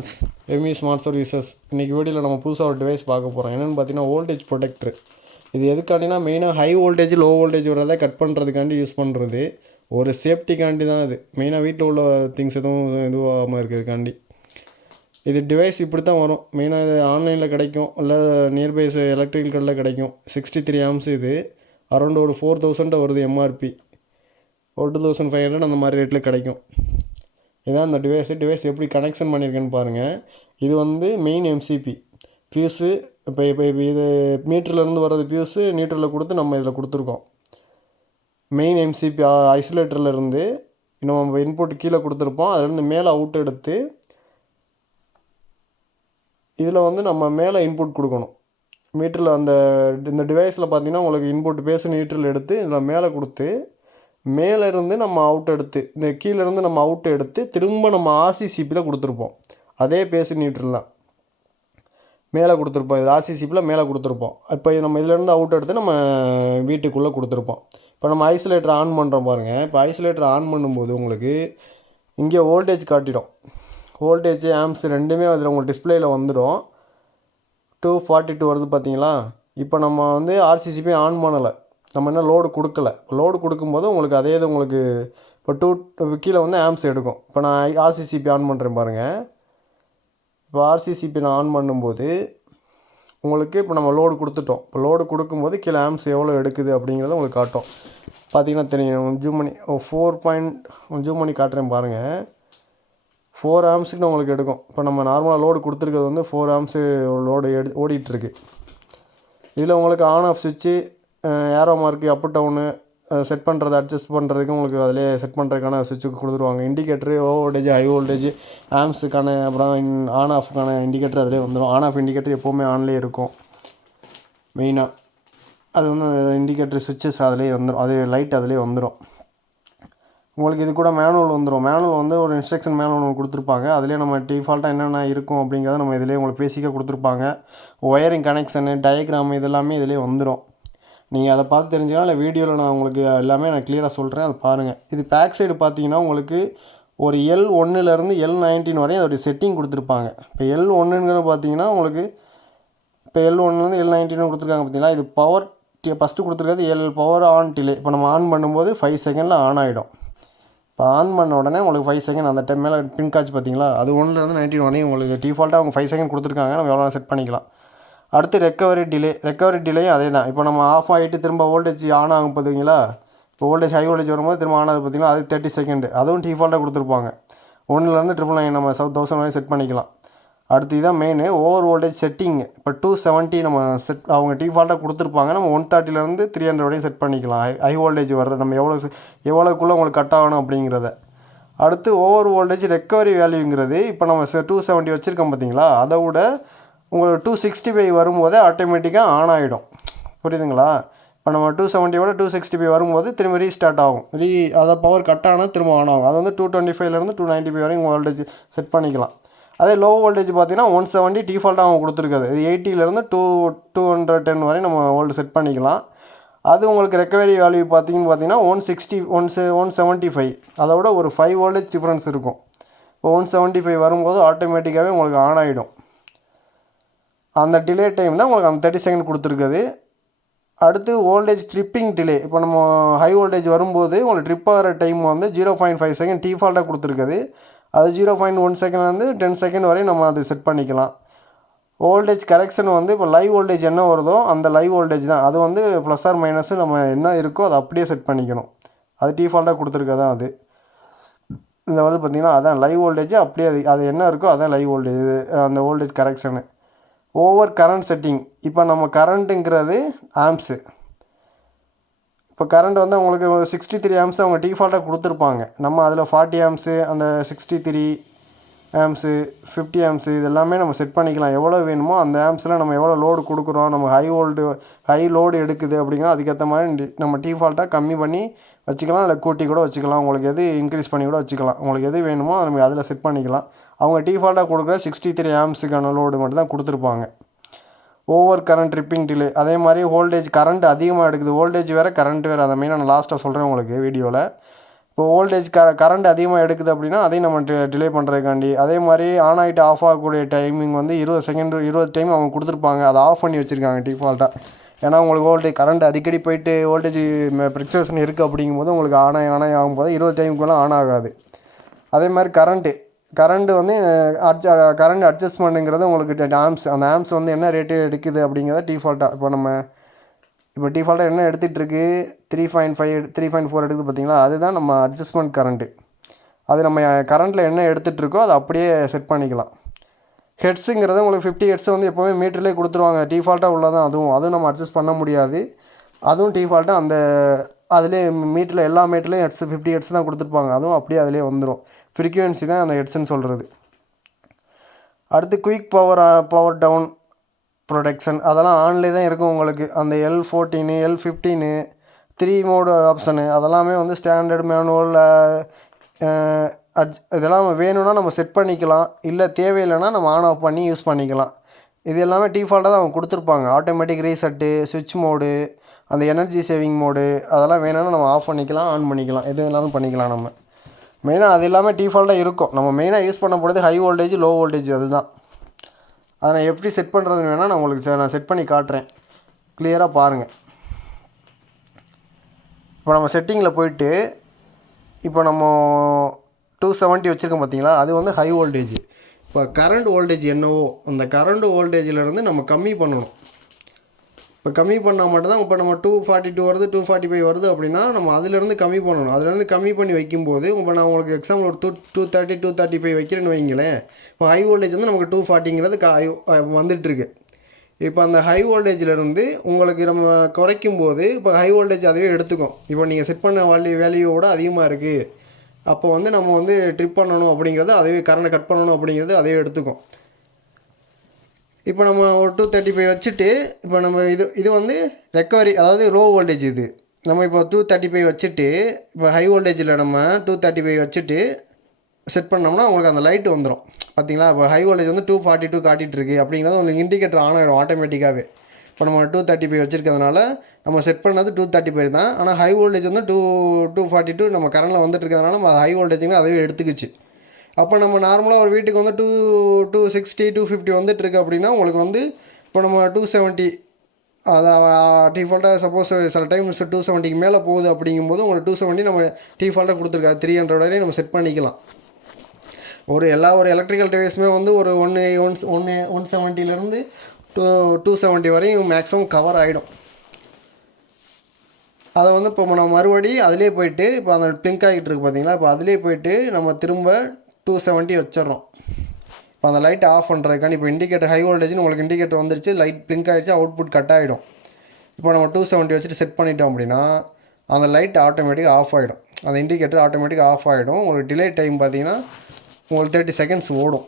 Friends, ME smart services. இன்றைக்கி வீடியோவில் நம்ம புதுசாக ஒரு டிவைஸ் பார்க்க போகிறோம். என்னென்னு பார்த்தீங்கன்னா வோல்டேஜ் ப்ரொடெக்டர். இது எதுக்காண்டினா மெயினாக ஹை வோல்டேஜ் லோ வோல்டேஜ் வரதை கட் பண்ணுறதுக்காண்டி யூஸ் பண்ணுறது. ஒரு சேஃப்டிக்காண்டி தான் இது. மெயினாக வீட்டில் உள்ள திங்ஸ் எதுவும் இதுவாகாமல் இருக்கிறதுக்காண்டி. இது டிவைஸ் இப்படி தான் வரும். மெயினாக இது ஆன்லைனில் கிடைக்கும், இல்லை நியர்பை எலக்ட்ரிக்கல் கடையில் கிடைக்கும். 63 ஆம்ஸ். இது அரௌண்ட் ஒரு 4000 வருது எம்ஆர்பி. ஒரு 2500 அந்த மாதிரி ரேட்டில் கிடைக்கும். இதுதான் இந்த டிவைஸ் எப்படி கனெக்ஷன் பண்ணியிருக்கேன்னு பாருங்கள். இது வந்து மெயின் எம்சிபி ஃபியூஸு. இப்போ இது மீட்டர்லேருந்து வர்றது ஃபியூஸு நியூட்ரலில் கொடுத்து நம்ம இதில் கொடுத்துருக்கோம். மெயின் எம்சிபி ஐசோலேட்டர்லேருந்து நம்ம இன்புட் கீழே கொடுத்துருப்போம். அதுலேருந்து மேலே அவுட் எடுத்து இதில் வந்து நம்ம மேலே இன்புட் கொடுக்கணும். மீட்டரில் இந்த டிவைஸில் பார்த்திங்கன்னா உங்களுக்கு இன்புட் பேஸு நியூட்ரல் எடுத்து இதில் மேலே கொடுத்து மேலேருந்து நம்ம அவுட் எடுத்து இந்த கீழேருந்து நம்ம அவுட் எடுத்து திரும்ப நம்ம ஆர்சிசிபியில் கொடுத்துருப்போம். அதே பேஸு நியூட்ரல் தான் மேலே கொடுத்துருப்போம். இது ஆர்சிசிபியில் மேலே கொடுத்துருப்போம். இப்போ நம்ம இதிலேருந்து அவுட் எடுத்து நம்ம வீட்டுக்குள்ளே கொடுத்துருப்போம். இப்போ நம்ம ஐசோலேட்டர் ஆன் பண்ணுறோம் பாருங்கள். இப்போ ஐசோலேட்டர் ஆன் பண்ணும்போது உங்களுக்கு இங்கே வோல்டேஜ் காட்டிடும். வோல்டேஜ் ஆம்ஸ் ரெண்டுமே அதில் உங்களுக்கு டிஸ்பிளேயில் வந்துடும். 242 வருது பார்த்தீங்களா. இப்போ நம்ம வந்து ஆர்சிசிபி ஆன் பண்ணலை, நம்ம என்ன லோடு கொடுக்கல. லோடு கொடுக்கும்போது உங்களுக்கு அதே இது உங்களுக்கு இப்போ 2 கீழே வந்து ஆம்ஸ் எடுக்கும். இப்போ நான் ஆர்சிசிபி ஆன் பண்ணுறேன் பாருங்கள். இப்போ ஆர்சிசிபி நான் ஆன் பண்ணும்போது உங்களுக்கு இப்போ நம்ம லோடு கொடுத்துட்டோம். இப்போ லோடு கொடுக்கும்போது கீழே ஆம்ஸ் எவ்வளோ எடுக்குது அப்படிங்கிறத உங்களுக்கு காட்டும். பார்த்தீங்கன்னா தெரியும். ஜூம் பண்ணி 4 ஜூம் பண்ணி காட்டுறேன் பாருங்கள். 4 ஆம்ஸுக்கு உங்களுக்கு எடுக்கும். இப்போ நம்ம நார்மலாக லோடு கொடுத்துருக்கிறது வந்து 4 ஆம்ஸு லோடு ஓடிட்டுருக்கு. இதில் உங்களுக்கு ஆன் ஆஃப் சுவிட்சு, arrow mark, up down set பண்ணுறது, அட்ஜஸ்ட் பண்ணுறதுக்கு உங்களுக்கு அதிலே செட் பண்ணுறதுக்கான சுவிட்சுக்கு கொடுத்துருவாங்க. Indicator, low voltage, high voltage, ஆம்ஸுக்கான, அப்புறம் ஆன் ஆஃப்க்கான இண்டிகேட்டர் அதிலே வந்துடும். ஆன் ஆஃப் இண்டிகேட்டர் எப்போவுமே ஆன்லேயே இருக்கும். மெயினாக அது வந்து இண்டிகேட்டர் சுவிட்சஸ் அதிலே வந்துடும். அது லைட் அதிலே வந்துடும். உங்களுக்கு இது கூட மேனுவல் வந்துடும். மேனுவல் வந்து ஒரு இன்ஸ்ட்ரக்ஷன் மேனுவல் கொடுத்துருப்பாங்க. அதிலே நம்ம டிஃபால்ட்டாக என்னென்ன இருக்கும் அப்படிங்கிறத நம்ம இதிலே உங்களுக்கு பேசிக்காக கொடுத்துருப்பாங்க. ஒயரிங் கனெக்ஷனு, டயக்ராம் இதெல்லாமே இதிலே வந்துடும். நீங்கள் அதை பார்த்து தெரிஞ்சுக்கலாம். இல்லை வீடியோவில் நான் உங்களுக்கு எல்லாமே நான் கிளியராக சொல்கிறேன், அதை பாருங்கள். இது பேக் சைடு பார்த்தீங்கன்னா உங்களுக்கு ஒரு L1லேருந்து L19 வரையும் அதோடைய செட்டிங் கொடுத்துருப்பாங்க. இப்போ L1ங்கிறது பார்த்தீங்கன்னா உங்களுக்கு இப்போ L1லேருந்து L19 கொடுத்துருக்காங்க பார்த்தீங்களா. இது பவர் ஃபஸ்ட்டு கொடுத்துருக்கிறது பவர் ஆன் டிலே. இப்போ நம்ம ஆன் பண்ணும்போது 5 செகண்டில் ஆன் ஆகிடும். இப்போ ஆன் பண்ண உடனே உங்களுக்கு 5 செகண்ட் அந்த டைம் மேலே பின் காட்சி பார்த்தீங்களா. அது 1லேருந்து 19 வரையும் உங்களுக்கு டிஃபால்ட்டாக அவங்க 5 செகண்ட் கொடுத்துருக்காங்க. நம்ம எவ்வளோ செட் பண்ணிக்கலாம். அடுத்து ரெக்கவரி டிலேயும் அதே தான். இப்போ நம்ம ஆஃப் ஆகிட்டு திரும்ப வோல்டேஜ் ஆன் ஆகும் பார்த்தீங்களா. இப்போ வோல்டேஜ் ஹை வோல்டேஜ் வரும்போது திரும்ப ஆன் ஆகுது பார்த்தீங்களா. அது 30 செகண்ட். அதுவும் டிஃபால்ட்டாக கொடுத்துருப்பாங்க. 1லேருந்து 999 நம்ம 1000 வரையும் செட் பண்ணிக்கலாம். அடுத்து இதுதான் மெயின் ஓவர் வோல்டேஜ் செட்டிங். இப்போ 270 நம்ம அவங்க டிஃபால்ட்டாக கொடுத்துருப்பாங்க. நம்ம 130லேருந்து 300 வரையும் செட் பண்ணிக்கலாம். ஹை வோல்டேஜ் வர்ற நம்ம எவ்வளோக்குள்ளே உங்களுக்கு கட் ஆகணும் அப்படிங்கிறத. அடுத்து ஓவர் வோல்டேஜ் ரெக்கவரி வேல்யூங்கிறது இப்போ நம்ம 270 வச்சுருக்கோம் பார்த்தீங்களா. அதை விட உங்களுக்கு 265 வரும்போதே ஆட்டோமேட்டிக்காக ஆன் ஆகிடும். புரியுதுங்களா. இப்போ நம்ம 270 265 வரும்போது திரும்ப ரீஸ்டார்ட் ஆகும். அதை பவர் கட் ஆனால் திரும்ப ஆன் ஆகும். அது வந்து 225லேருந்து 295 வரையும் வோல்டேஜ் செட் பண்ணிக்கலாம். அதே லோ வோல்டேஜ் பார்த்தீங்கன்னா 170 டிஃபால்ட்டாக அவங்க கொடுத்துருக்காது. இது 80லேருந்து 210 வரையும் நம்ம வோல்ட் செட் பண்ணிக்கலாம். அது உங்களுக்கு ரெக்கவரி வேல்யூ பார்த்தீங்கன்னா 160 175. அதை விட ஒரு 5 வோல்டேஜ் டிஃப்ரென்ஸ் இருக்கும். இப்போ 175 வரும்போது ஆட்டோமேட்டிக்காகவே உங்களுக்கு ஆன் ஆகிடும். அந்த டிலே டைம் தான் உங்களுக்கு அந்த 30 செகண்ட் கொடுத்துருக்குது. அடுத்து வோல்டேஜ் ட்ரிப்பிங் டிலே. இப்போ நம்ம ஹை வோல்டேஜ் வரும்போது உங்களுக்கு ட்ரிப் ஆகிற டைம் வந்து 0.5 செகண்ட் டிஃபால்ட்டாக கொடுத்துருக்குது. அது 0.1 செகண்ட்லேருந்து 10 செகண்ட் வரையும் நம்ம அது செட் பண்ணிக்கலாம். வோல்டேஜ் கரெக்ஷன் வந்து இப்போ லைவ் வோல்டேஜ் என்ன வருதோ அந்த லைவ் வோல்டேஜ் தான். அது வந்து ப்ளஸ் ஆர் மைனஸ் நம்ம என்ன இருக்கோ அதை அப்படியே செட் பண்ணிக்கணும். அது டிஃபால்ட்டாக கொடுத்துருக்கதான் அது. இந்த வந்து பார்த்திங்கன்னா அதான் லைவ் வோல்டேஜ். அப்படியே அது என்ன இருக்கோ அதான் லைவ் வோல்டேஜ். அந்த voltage correction. Over current setting. இப்போ நம்ம கரண்ட்டுங்கிறது ஆம்ஸு. இப்போ கரண்ட் வந்து உங்களுக்கு 63 ஆம்ஸ் அவங்க டிஃபால்ட்டாக கொடுத்துருப்பாங்க. நம்ம அதில் 40 ஆம்ஸு, அந்த 63 ஆம்ஸு, 50 ஆம்ஸு இது எல்லாமே நம்ம செட் பண்ணிக்கலாம். எவ்வளோ வேணுமோ அந்த ஆம்ஸில் நம்ம எவ்வளோ லோடு கொடுக்குறோம், நம்ம ஹை லோடு எடுக்குது அப்படிங்கிற அதுக்கேற்ற மாதிரி நம்ம டிஃபால்ட்டாக கம்மி பண்ணி வச்சுக்கலாம். இல்லை கூட்டி கூட வச்சுக்கலாம். உங்களுக்கு எது இன்க்ரீஸ் பண்ணி கூட வச்சுக்கலாம். உங்களுக்கு எது வேணுமோ நம்ம அதில் செட் பண்ணிக்கலாம். அவங்க டிஃபால்ட்டாக கொடுக்குற 63 ஆம்ஸுக்கான லோடு மட்டும் தான் கொடுத்துருப்பாங்க. Over current tripping delay. அதே மாதிரி வோல்டேஜ் கரண்ட் அதிகமாக எடுக்குது. வோல்டேஜ் வேறு கரண்ட் வேறு. அதை மெயினாக நான் லாஸ்ட்டாக சொல்கிறேன் உங்களுக்கு வீடியோவில். இப்போ வோல்டேஜ் கரண்ட் அதிகமாக எடுக்குது அப்படின்னா அதையும் நம்ம டிலே பண்ணுறதுக்காண்டி. அதே மாதிரி ஆன் ஆகிட்டு ஆஃப் ஆகக்கூடிய டைமிங் வந்து 20 செகண்ட் 20 டைம் அவங்க கொடுத்துருப்பாங்க, அதை ஆஃப் பண்ணி வச்சுருக்காங்க டிஃபால்ட்டாக. ஏன்னா உங்களுக்கு வோல்டேஜ் கரண்ட் அடிக்கடி போயிட்டு வோல்டேஜ் ஃப்ளக்சுவேஷன் இருக்குது அப்படிங்கும்போது உங்களுக்கு ஆன் ஆகும்போது 20 டைமுக்கு மேலே ஆன் ஆகாது. அதே மாதிரி கரண்ட்டு வந்து கரண்ட் அட்ஜஸ்ட்மெண்ட்டுங்கிறது உங்களுக்கு ஆம்ஸ், அந்த ஆம்ஸ் வந்து என்ன ரேட்டு எடுக்குது அப்படிங்கிறத டிஃபால்ட்டாக இப்போ டிஃபால்ட்டாக என்ன எடுத்துகிட்ருக்கு 3.5 3.4 எடுக்குது பார்த்தீங்களா, அதுதான் நம்ம அட்ஜஸ்ட்மெண்ட் கரண்ட்டு. அது நம்ம கரண்ட்டில் என்ன எடுத்துகிட்ருக்கோ அதை அப்படியே செட் பண்ணிக்கலாம். ஹெட்ஸுங்கிறது உங்களுக்கு 50 ஹெட்ஸ் வந்து எப்போவுமே மீட்டர்லேயே கொடுத்துருவாங்க, டிஃபால்ட்டாக உள்ளதான். அதுவும் நம்ம அட்ஜஸ்ட் பண்ண முடியாது. அதுவும் டிஃபால்ட்டாக அந்த அதிலே மீட்டரில் எல்லா மீட்டர்லேயும் 50 ஹெட்ஸ் தான் கொடுத்துருப்பாங்க, அதுவும் அப்படியே அதிலே வந்துடும். ஃப்ரீக்குவென்சி தான் அந்த ஹெட்ஸ்ன்னு சொல்கிறது. அடுத்து குயிக் பவர் டவுன் ப்ரொடெக்ஷன் அதெல்லாம் ஆன்லேயே தான் இருக்கும் உங்களுக்கு. அந்த L14 L15 3 மோடு ஆப்ஷனு அதெல்லாமே வந்து ஸ்டாண்டர்ட் மேனுவல் இதெல்லாம் வேணும்னா நம்ம செட் பண்ணிக்கலாம், இல்லை தேவையில்லைன்னா நம்ம ஆன் ஆஃப் பண்ணி யூஸ் பண்ணிக்கலாம். இது எல்லாமே டிஃபால்ட்டாக தான் அவங்க கொடுத்துருப்பாங்க. ஆட்டோமேட்டிக் ரீசெட்டு, சுவிட்ச் மோடு, அந்த எனர்ஜி சேவிங் மோடு அதெல்லாம் வேணும்னா நம்ம ஆஃப் பண்ணிக்கலாம், ஆன் பண்ணிக்கலாம், எது வேணாலும் பண்ணிக்கலாம். நம்ம மெயினாக அது எல்லாமே டிஃபால்ட்டாக இருக்கும். நம்ம மெயினாக யூஸ் பண்ண போகிறது ஹை வோல்டேஜ் லோ வோல்டேஜ், அதுதான். அதை நான் எப்படி செட் பண்ணுறதுன்னு வேணால் நான் உங்களுக்கு செட் பண்ணி காட்டுறேன், கிளியராக பாருங்கள். இப்போ நம்ம செட்டிங்கில் போயிட்டு இப்போ நம்ம 270 வச்சுருக்கோம் பார்த்தீங்களா, அது வந்து ஹை வோல்டேஜ். இப்போ கரண்ட் வோல்டேஜ் என்னவோ அந்த கரண்ட் வோல்டேஜிலேருந்து நம்ம கம்மி பண்ணணும். இப்போ கம்மி பண்ணால் மட்டும்தான், இப்போ நம்ம 242 வருது 245 வருது அப்படின்னா நம்ம அதிலேருந்து கம்மி பண்ணணும். அதிலேருந்து கம்மி பண்ணி வைக்கும்போது இப்போ நான் உங்களுக்கு எக்ஸாம்பிள் ஒரு 230 235 வைக்கிறேன்னு வைங்களேன். இப்போ ஹை வோல்டேஜ் வந்து நமக்கு 240ங்கிறது வந்துட்டுருக்கு. இப்போ அந்த ஹை வோல்டேஜிலேருந்து உங்களுக்கு நம்ம குறைக்கும் போது இப்போ ஹை வோல்டேஜ் அதுவே எடுத்துக்கும். இப்போ நீங்கள் செட் பண்ண வேல்யூவோட அதிகமாக இருக்குது, அப்போ வந்து நம்ம வந்து ட்ரிப் பண்ணணும் அப்படிங்கிறது அதுவே, கரண்ட்டை கட் பண்ணணும் அப்படிங்கிறது அதே எடுத்துக்கும். இப்போ நம்ம ஒரு 235 வச்சுட்டு இப்போ நம்ம இது வந்து ரெக்கவரி, அதாவது லோ வோல்டேஜ். இது நம்ம இப்போ 235 வச்சுட்டு இப்போ ஹை வோல்டேஜில் நம்ம 235 வச்சுட்டு செட் பண்ணோம்னா உங்களுக்கு அந்த லைட்டு வந்துடும் பார்த்தீங்களா. இப்போ ஹை வோல்டேஜ் வந்து 242 காட்டிகிட்ருக்கு அப்படிங்கிறது உங்களுக்கு இண்டிகேட்டர் ஆன் ஆகிடும் ஆட்டோமேட்டிக்காகவே. இப்போ நம்ம 235 வச்சுருக்கிறதுனால நம்ம செட் பண்ணது 235 தான், ஆனால் ஹை வோல்டேஜ் வந்து 242 நம்ம கரண்டில் வந்துட்டு இருக்கிறதுனால நம்ம ஹை வோல்டேஜுங்க அதுவே எடுத்துக்கிச்சு. அப்போ நம்ம நார்மலாக ஒரு வீட்டுக்கு வந்து 260 250 வந்துட்டுருக்கு அப்படின்னா உங்களுக்கு வந்து இப்போ நம்ம 270 அதான் டிஃபால்ட்டாக சப்போஸ் சில டைம் 270க்கு மேலே போகுது அப்படிங்கும்போது உங்களுக்கு 270 நம்ம டிஃபால்ட்டாக கொடுத்துருக்காது, 300 வரையும் நம்ம செட் பண்ணிக்கலாம். ஒரு எலக்ட்ரிக்கல் டிவைஸுமே வந்து ஒரு 170லேருந்து 270 வரையும் மேக்ஸிமம் கவர் ஆகிடும். அதை வந்து இப்போ நம்ம மறுபடி அதிலே போய்ட்டு இப்போ அந்த பிளிங்க் ஆகிட்டு இருக்குது பார்த்தீங்களா, இப்போ அதிலே போய்ட்டு நம்ம திரும்ப 270 வச்சிடறோம். இப்போ அந்த லைட் ஆஃப் பண்ணுறதுக்காண்டி இப்போ இண்டிகேட்டர் ஹை வோல்டேஜ்னு உங்களுக்கு இண்டிகேட்டர் வந்துருச்சு, லைட் பிளிங்க் ஆகிடுச்சு, அவுட்புட் கட் ஆகிடும். இப்போ நம்ம 270 வச்சுட்டு செட் பண்ணிட்டோம் அப்படின்னா அந்த லைட் ஆட்டோமேட்டிக்காக ஆஃப் ஆகிடும், அந்த இண்டிகேட்டர் ஆட்டோமேட்டிக்காக ஆஃப் ஆகிடும். உங்களுக்கு டிலே டைம் பார்த்தீங்கன்னா உங்களுக்கு 30 செகண்ட்ஸ் ஓடும்.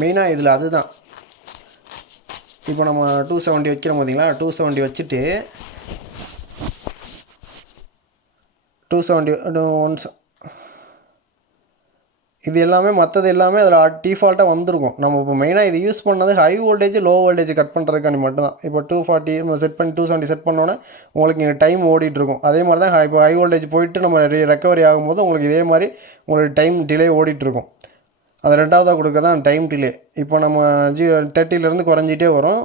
மெயினாக இதில் அதுதான். இப்போ நம்ம 270 வைக்கிறோம் பார்த்தீங்களா, 270 வச்சுட்டு 270 இது எல்லாமே மற்றது எல்லாமே அதில் டிஃபால்ட்டாக வந்திருக்கும். நம்ம இப்போ மெயினாக இது யூஸ் பண்ணது high voltage low voltage cut பண்ணுறதுக்காண்டி மட்டும்தான். இப்போ 240 நம்ம செட் பண்ணி 270 செட் பண்ணோன்னே உங்களுக்கு இங்கே டைம் ஓடிட்டுருக்கும். அதே மாதிரி தான் இப்போ ஹை வோல்டேஜ் போயிட்டு நம்ம ரெக்கவரி ஆகும்போது உங்களுக்கு இதே மாதிரி உங்களுக்கு டைம் டிலே ஓடிட்டுருக்கும். அது ரெண்டாவதாக கொடுக்க தான் டைம் டிலே. இப்போ நம்ம 30லேருந்து குறைஞ்சிட்டே வரும்.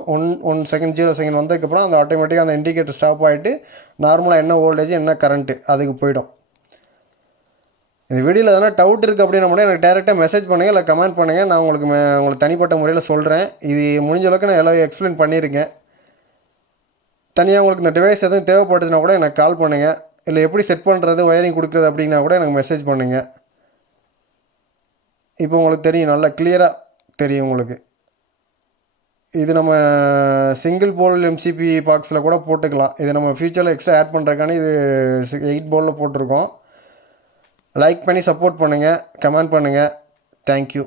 1 செகண்ட் 0 செகண்ட் வந்ததுக்கப்புறம் அந்த ஆட்டோமேட்டிக்காக அந்த இண்டிகேட்டர் ஸ்டாப் ஆகிட்டு நார்மலாக என்ன வோல்டேஜ் என்ன கரண்ட்டு அதுக்கு போய்டும். இந்த வீடியோவில் எதனா டவுட் இருக்குது அப்படின்னா மட்டும் எனக்கு டேரெக்டாக மெசேஜ் பண்ணுங்கள், இல்லை கமெண்ட் பண்ணுங்கள். நான் உங்களுக்கு தனிப்பட்ட முறையில் சொல்கிறேன். இது முடிஞ்ச அளவுக்கு நான் எல்லாம் எக்ஸ்பிளைன் பண்ணியிருக்கேன். தனியாக உங்களுக்கு இந்த டிவைஸ் எதுவும் தேவைப்பட்டுச்சுன்னா கூட எனக்கு கால் பண்ணுங்கள், இல்லை எப்படி செட் பண்ணுறது ஒயரிங் கொடுக்குறது அப்படின்னா கூட எனக்கு மெசேஜ் பண்ணுங்கள். இப்போ உங்களுக்கு தெரியும், நல்லா கிளியராக தெரியும் உங்களுக்கு. இது நம்ம சிங்கிள் போல் எம்சிபி பாக்ஸில் கூட போட்டுக்கலாம். இது நம்ம ஃப்யூச்சரில் எக்ஸ்ட்ரா ஆட் பண்ணுறதுக்கான இது 8 போலில் போட்டிருக்கோம். லைக் பண்ணி சப்போர்ட் பண்ணுங்கள், கமெண்ட் பண்ணுங்கள். தேங்க்யூ.